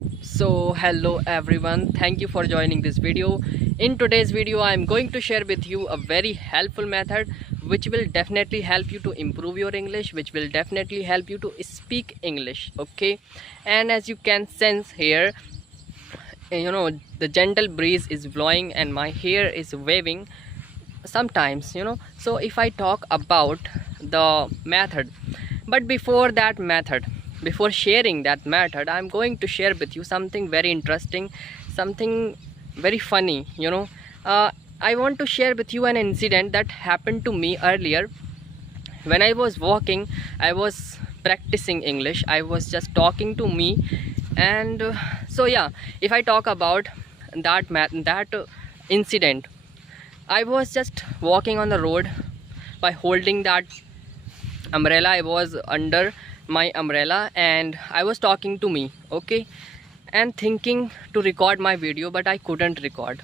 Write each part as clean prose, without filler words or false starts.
So hello everyone, thank you for joining this video. In today's video I am going to share with you a very helpful method which will definitely help you to improve your English, which will definitely help you to speak English. Okay, and as you can sense here, the gentle breeze is blowing and my hair is waving sometimes, so if I talk about the method, but before sharing that method, I'm going to share with you something very interesting, something very funny. I want to share with you an incident that happened to me earlier. When I was walking, I was practicing English, I was just talking to me. And so yeah, if I talk about that incident, I was just walking on the road by holding that umbrella. I was under my umbrella and I was talking to me, okay, and thinking to record my video, but I couldn't record.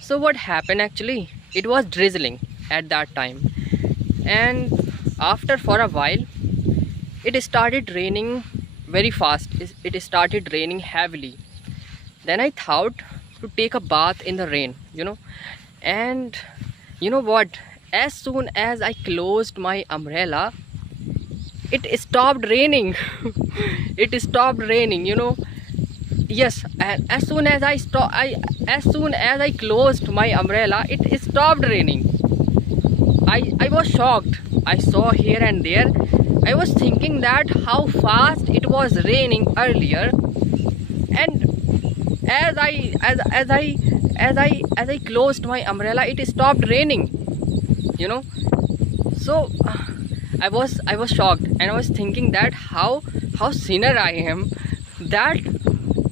So what happened actually? It was drizzling at that time, and after for a while, it started raining very fast. It started raining heavily. Then I thought to take a bath in the rain, and you know what? As soon as I closed my umbrella, it stopped raining. It stopped raining, yes. And as soon as I closed my umbrella, it stopped raining. I was shocked. I saw here and there. I was thinking that how fast it was raining earlier, and as I closed my umbrella, it stopped raining, you know so I was shocked, and I was thinking that how sinner I am, that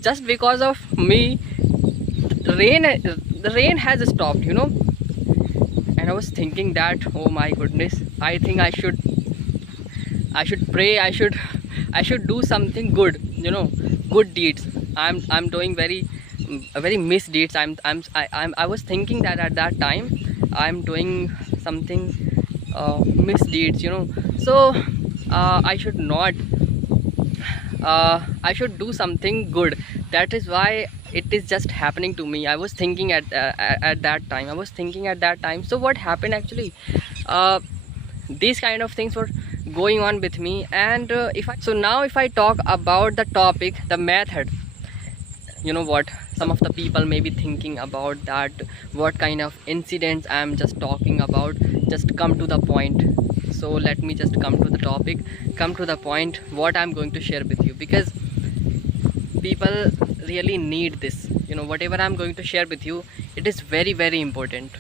just because of me the rain has stopped, and I was thinking that, oh my goodness, I think I should pray, I should do something good, good deeds. I'm doing very misdeeds. I was thinking that at that time I'm doing something misdeeds, so I should not, I should do something good. That is why it is just happening to me. I was thinking at that time. So what happened actually, these kind of things were going on with me. And if I talk about the topic, the method, what, some of the people may be thinking about that, what kind of incidents I'm just talking about. Just come to the point. So let me just come to the topic, come to the point, what I'm going to share with you, because people really need this. Whatever I'm going to share with you, it is very important.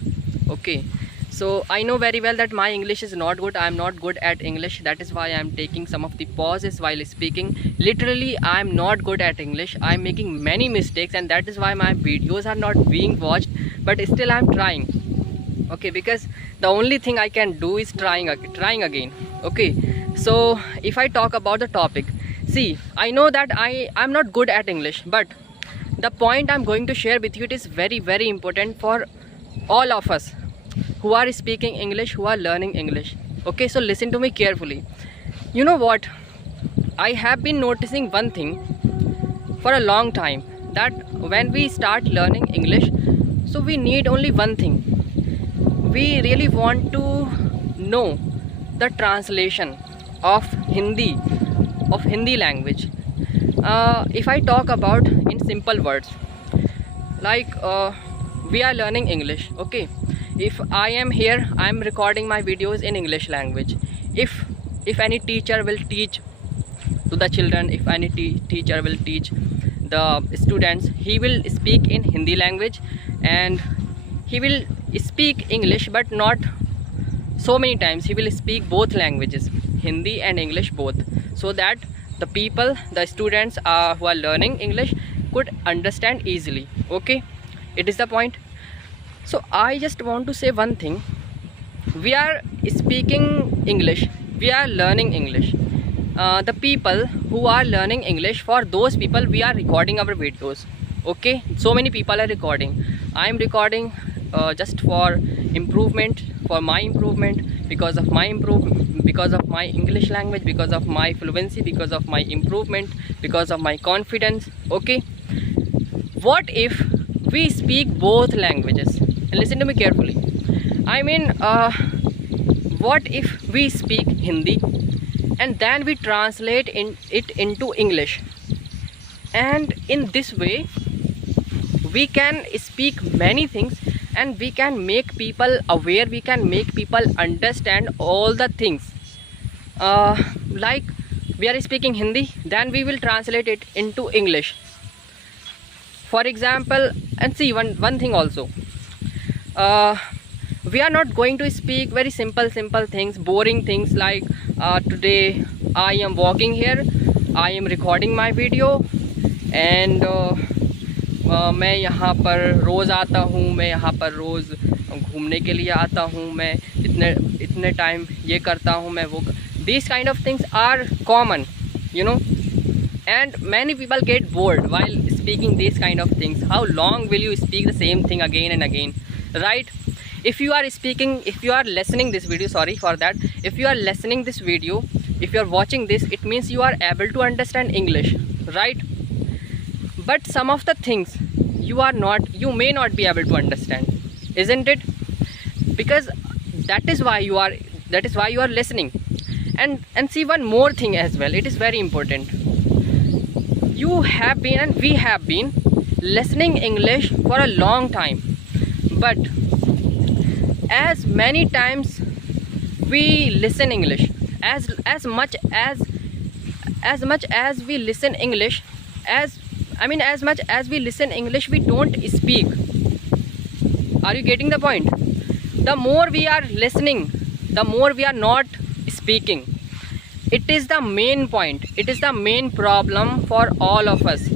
Okay, so I know very well that my English is not good. I'm not good at English. That is why I'm taking some of the pauses while speaking. Literally, I'm not good at English. I'm making many mistakes, and that is why my videos are not being watched. But still, I'm trying. Okay, because the only thing I can do is trying again. Okay, so if I talk about the topic, see, I know that I'm not good at English, but the point I'm going to share with you, it is very important for all of us who are speaking English, who are learning English. Okay, so listen to me carefully. You know what, I have been noticing one thing for a long time, that when we start learning English, so we need only one thing. We really want to know the translation of Hindi language. If I talk about in simple words, like we are learning English. Okay, if I am here, I am recording my videos in English language. If any teacher will teach to the children, if any teacher will teach the students, he will speak in Hindi language, and he will speak English, but not so many times. He will speak both languages, Hindi and English both, so that the people, the students who are learning English could understand easily. Okay, it is the point. So I just want to say one thing. We are speaking English, we are learning English. The people who are learning English, for those people we are recording our videos. Okay, so many people are recording. I am recording just for improvement, for my improvement, because of my English language, because of my fluency, because of my improvement, because of my confidence. Okay, what if we speak both languages? And listen to me carefully. I mean, what if we speak Hindi and then we translate it into English, and in this way we can speak many things, and we can make people aware, we can make people understand all the things. Like we are speaking Hindi, then we will translate it into English, for example. And see one thing also, we are not going to speak very simple things, boring things like today I am walking here, I am recording my video, and मैं यहाँ पर रोज़ आता हूँ, मैं यहाँ पर रोज़ घूमने के लिए आता हूँ, मैं इतने टाइम ये करता हूँ, मैं वो. These kind of things are common, you know, and many people get bored while speaking these kind of things. How long will you speak the same thing again and again, right? If you are listening this video, sorry for that, if you are listening this video, if you are watching this, it means you are able to understand English, right? But some of the things you may not be able to understand, isn't it? Because that is why you are listening. And see one more thing as well, it is very important. You have been and we have been listening English for a long time, but as many times we listen English, as much as we listen English, as much as we listen English, we don't speak. Are you getting the point? The more we are listening, the more we are not speaking. It is the main point, it is the main problem for all of us.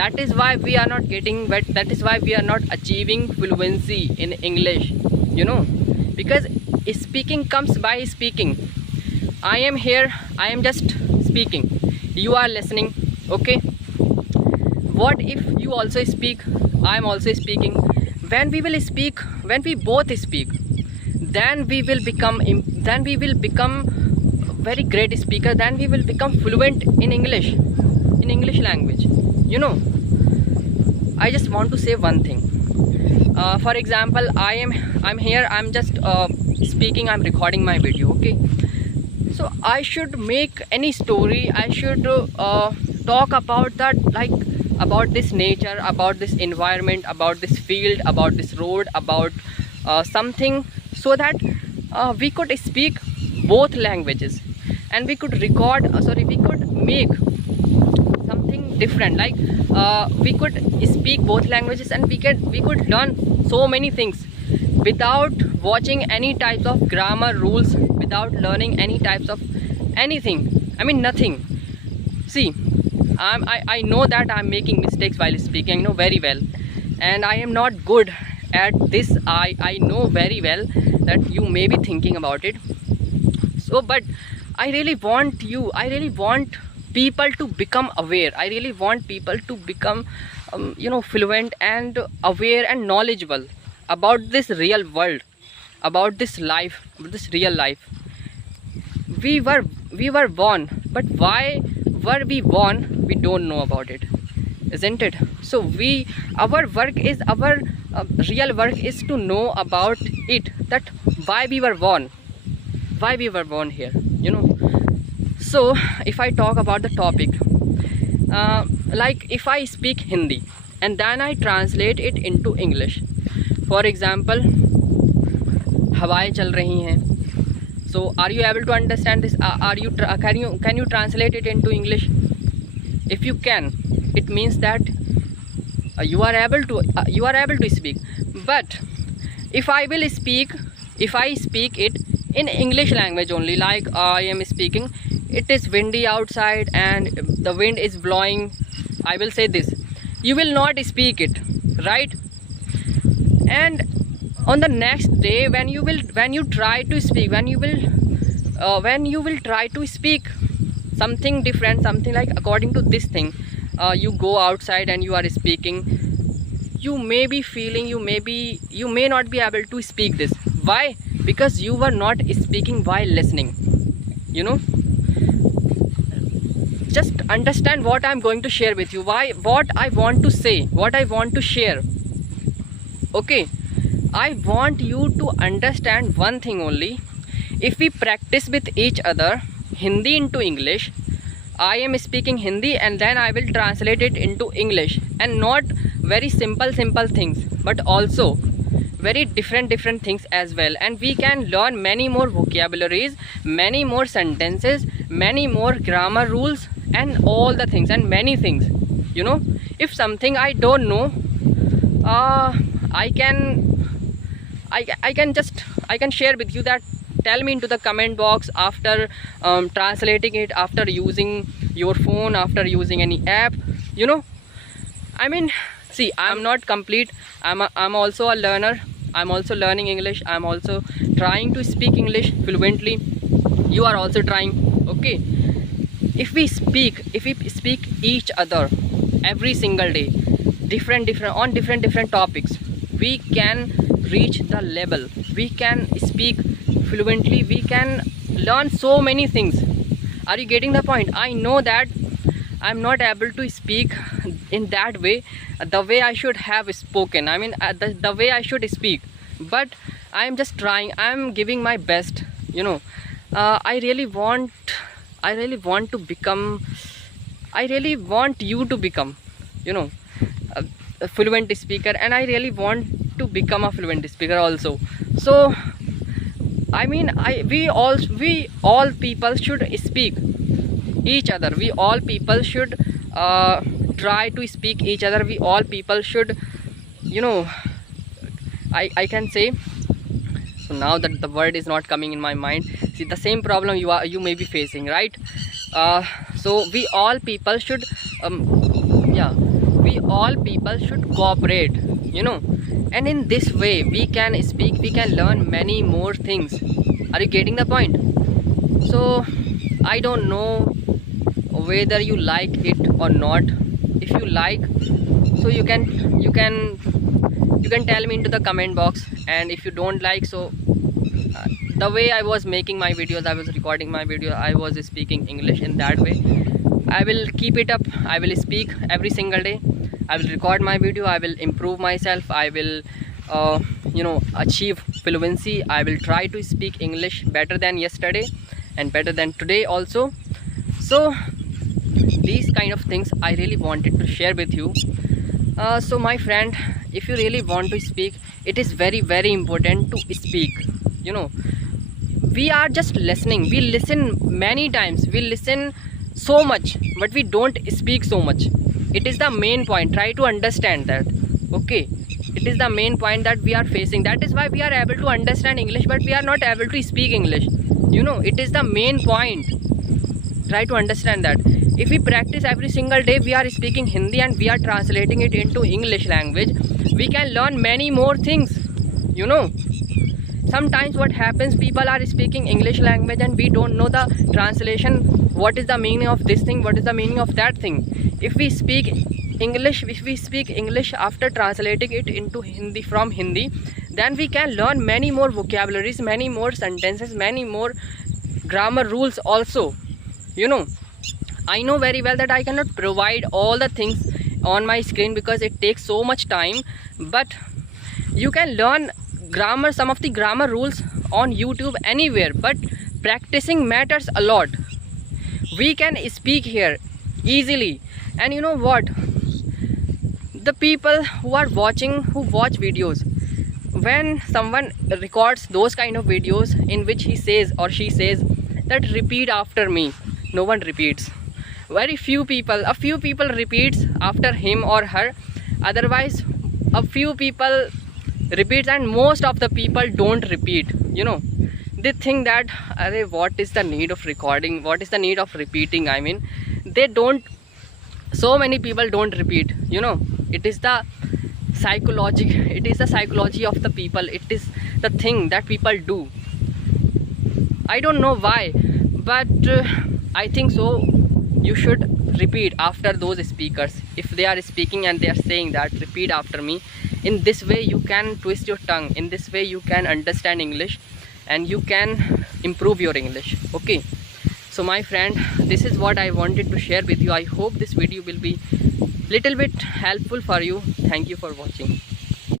That is why we are not getting wet, that is why we are not achieving fluency in English, you know, because speaking comes by speaking. I am here, I am just speaking, you are listening. Okay, what if you also speak, I am also speaking? When we both speak, then we will become very great speaker, then we will become fluent in English language, you know. I just want to say one thing. For example, I'm here, I'm just speaking, I'm recording my video. Okay, so I should make any story, I should talk about that, like about this nature, about this environment, about this field, about this road, about something, so that we could speak both languages, and we could we could make something different, like we could speak both languages, and we could learn so many things without watching any types of grammar rules, without learning any types of anything. I mean nothing. See, I know that I'm making mistakes while speaking, I know very well, and I am not good at this. I know very well that you may be thinking about it. So, but I really want people to become aware. I really want people to become fluent and aware and knowledgeable about this real world, about this life, this real life. We were born, but why were we born? We don't know about it, isn't it? So our real work is to know about it, that why we were born here, you know. So if I talk about the topic, like if I speak Hindi and then I translate it into English, for example, हवाएं चल रही हैं. So are you able to understand this? Can you translate it into English? If you can, it means that you are able to speak. But if I speak it in English language only, like I am speaking, it is windy outside and the wind is blowing, I will say this, you will not speak it, right? And on the next day, when you will try to speak something different, something like according to this thing, you go outside and you are speaking, you may be feeling, you may not be able to speak this. Why? Because you were not speaking while listening. You know, just understand what I'm going to share with you, what I want to say, what I want to share. Okay, I want you to understand one thing only. If we practice with each other Hindi into English, I am speaking Hindi and then I will translate it into English, and not very simple things, but also very different things as well. And we can learn many more vocabularies, many more sentences, many more grammar rules, and all the things, and many things. You know, if something I don't know, I can share with you that. Tell me into the comment box after translating it, after using your phone, after using any app. You know, I mean, see, I'm not complete. I'm also a learner. I'm also learning English. I'm also trying to speak English fluently. You are also trying. Okay, if we speak each other every single day, different on different topics, we can reach the level. We can speak fluently, we can learn so many things. Are you getting the point? I know that I'm not able to speak in that way, the way I should have spoken. I mean, the way I should speak, but I'm just trying. I'm giving my best. You know, I really want to become. I really want you to become, you know, a fluent speaker, and I really want to become a fluent speaker also. So I mean, we all people should speak each other. We all people should try to speak each other. We all people should, you know, I can say. So now that the word is not coming in my mind. See, the same problem you may be facing, right? So we all people should, we all people should cooperate. You know. And in this way we can speak, we can learn many more things. Are you getting the point? So I don't know whether you like it or not. If you like, so you can tell me into the comment box. And if you don't like, so the way I was making my videos, I was recording my video, I was speaking English in that way. I will keep it up. I will speak every single day. I will record my video. I will improve myself. I will you know, achieve fluency. I will try to speak English better than yesterday and better than today also. So these kind of things I really wanted to share with you. So my friend, if you really want to speak, it is very important to speak. You know, we are just listening. We listen many times, we listen so much, but we don't speak so much. It is the main point. Try to understand that. Okay, it is the main point that we are facing. That is why we are able to understand English, but we are not able to speak English. You know, it is the main point. Try to understand that. If we practice every single day, we are speaking Hindi and we are translating it into English language, we can learn many more things. You know, sometimes what happens, people are speaking English language and we don't know the translation. What is the meaning of this thing? What is the meaning of that thing? If we speak English after translating it into Hindi from Hindi, then we can learn many more vocabularies, many more sentences, many more grammar rules also. You know, I know very well that I cannot provide all the things on my screen because it takes so much time, but you can learn grammar, some of the grammar rules on YouTube anywhere. But practicing matters a lot. We can speak here easily. And you know what, the people who are watching, who watch videos, when someone records those kind of videos in which he says or she says that repeat after me, no one repeats. Very few people, a few people repeats after him or her. Otherwise a few people repeats, and most of the people don't repeat. You know, they think that, what is the need of recording, what is the need of repeating? I mean, they don't, so many people don't repeat. You know, it is the psychology of the people. It is the thing that people do. I don't know why, but I think so you should repeat after those speakers. If they are speaking and they are saying that, repeat after me. In this way you can twist your tongue, in this way you can understand English and you can improve your English. Okay, so my friend, this is what I wanted to share with you. I hope this video will be little bit helpful for you. Thank you for watching.